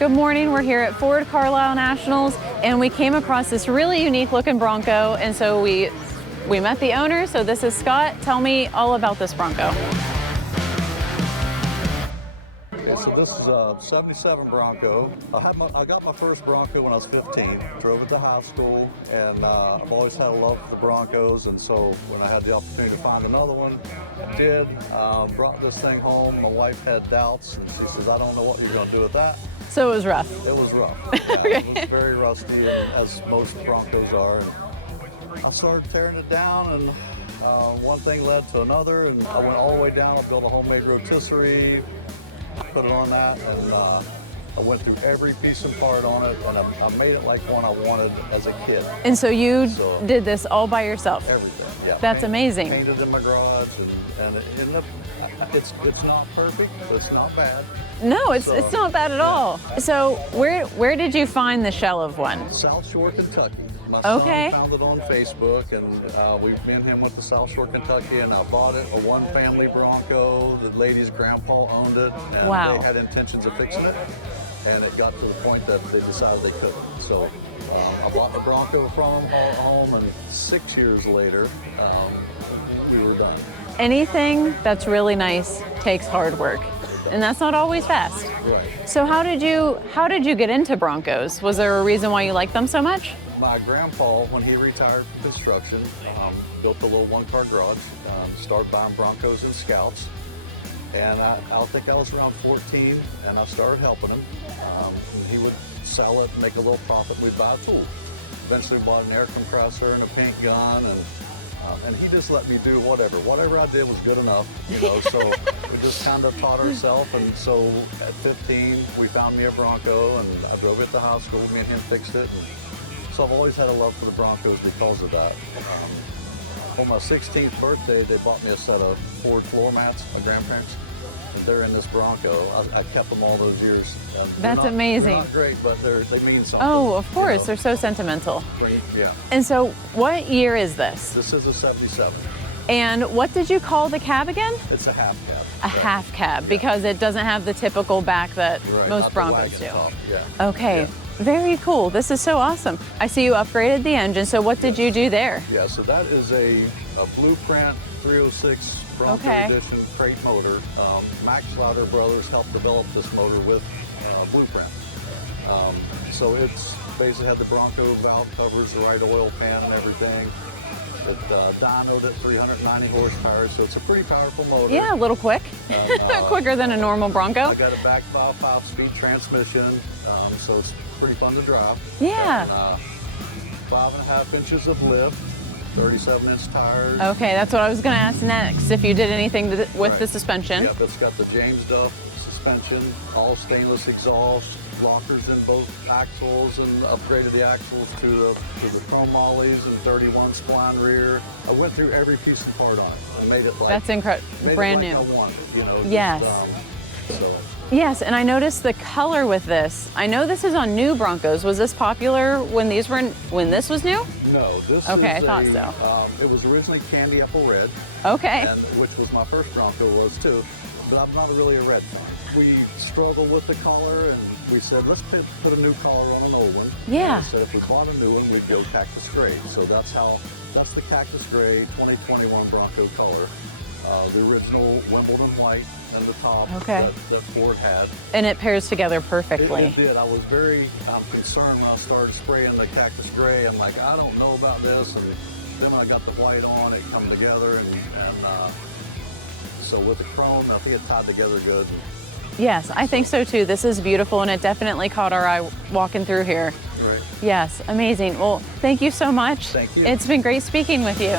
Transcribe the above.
Good morning. We're here at Ford Carlisle Nationals, and we came across this really unique looking Bronco, and so we met the owner. So this is Scott. Tell me all about this Bronco. Okay, so this is a 77 Bronco. I got my first Bronco when I was 15. Drove it to high school, and I've always had a love for the Broncos, and so when I had the opportunity to find another one, I did. Brought this thing home. My wife had doubts, and she says, I don't know what you're going to do with that. So it was rough. It was rough. Yeah, it was very rusty, and as most Broncos are. And I started tearing it down, and one thing led to another, and I went all the way down. I built a homemade rotisserie, put it on that, and I went through every piece and part on it, and I made it like one I wanted as a kid. And so you did this all by yourself? Everything, yeah. That's amazing. Painted in my garage, and it's not perfect, but it's not bad. No, it's not bad at all. So where did you find the shell of one? South Shore, Kentucky. My son found it on Facebook, and me and him went to South Shore, Kentucky, and I bought it, a one-family Bronco. The lady's grandpa owned it, and they had intentions of fixing it, and it got to the point that they decided they couldn't. So I bought the Bronco from them, hauled it home, and 6 years later, we were done. Anything that's really nice takes hard work, and that's not always fast. Right. So how did you get into Broncos? Was there a reason why you liked them so much? My grandpa, when he retired from construction, built a little one-car garage, started buying Broncos and Scouts, and I think I was around 14, and I started helping him. He would sell it, make a little profit, and we'd buy a tool. Eventually bought an air compressor and a paint gun, and he just let me do whatever. Whatever I did was good enough, you know, so we just kind of taught ourselves, and so at 15, we found me a Bronco, and I drove it to high school, me and him fixed it. So I've always had a love for the Broncos because of that. On my 16th birthday, they bought me a set of Ford floor mats, my grandparents, and they're in this Bronco. I kept them all those years. That's amazing. They're not great, but they mean something. Oh, of course, you know? They're so sentimental. Yeah. And so what year is this? This is a 77. And what did you call the cab again? It's a half cab. A half cab, because it doesn't have the typical back that most Broncos do. Yeah. Okay. Yeah. Very cool. This is so awesome. I see you upgraded the engine. So what did you do there? Yeah, so that is a Blueprint 306 Bronco Edition crate motor. Max Slaughter Brothers helped develop this motor with Blueprint. So it's basically had the Bronco valve covers, the right oil pan and everything. It dynoed at 390 horsepower, so it's a pretty powerful motor. Yeah, a little quick. Quicker than a normal Bronco. I got a back 5.5-speed transmission, so it's pretty fun to drive. Yeah. And, 5.5 inches of lift, 37-inch tires. Okay, that's what I was going to ask next, if you did anything with the suspension. Yeah, that's got the James Duff suspension, all stainless exhaust, rockers in both axles, and upgraded the axles to the chrome mollies and 31 spline rear. I went through every piece and part on it and made it like that's incredible, brand new. I wanted, you know. Yes. Yes, and I noticed the color with this. I know this is on new Broncos. Was this popular when this was new? No, this okay, is I thought so. It was originally candy apple red. Okay. And which was my first Bronco was too, but I'm not really a red fan. We struggled with the color, and we said, let's put a new color on an old one. Yeah. And we said if we bought a new one, we'd go cactus gray. So that's the cactus gray 2021 Bronco color. The original Wimbledon white and the top that Ford had. And it pairs together perfectly. It did. I was very concerned when I started spraying the cactus gray. I'm like, I don't know about this. And then when I got the white on, it come together. And so with the chrome, I think it tied together good. Yes, I think so too. This is beautiful, and it definitely caught our eye walking through here. Right. Yes, amazing. Well, thank you so much. Thank you. It's been great speaking with you.